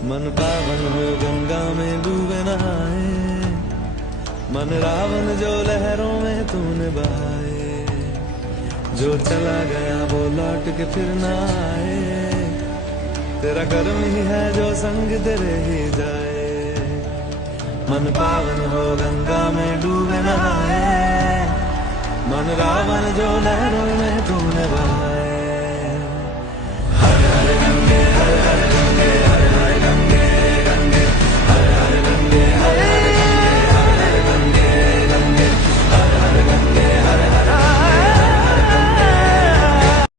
मन पावन हो गंगा में डूबे नहाए, मन रावण जो लहरों में तूने बहाए। जो चला गया वो लौट के फिर ना आए, तेरा कर्म ही है जो संग तेरे ही जाए। मन पावन हो गंगा में डूबे नहाए, मन रावण जो लहरों में तूने बहाए। हर हर गंगे हर हर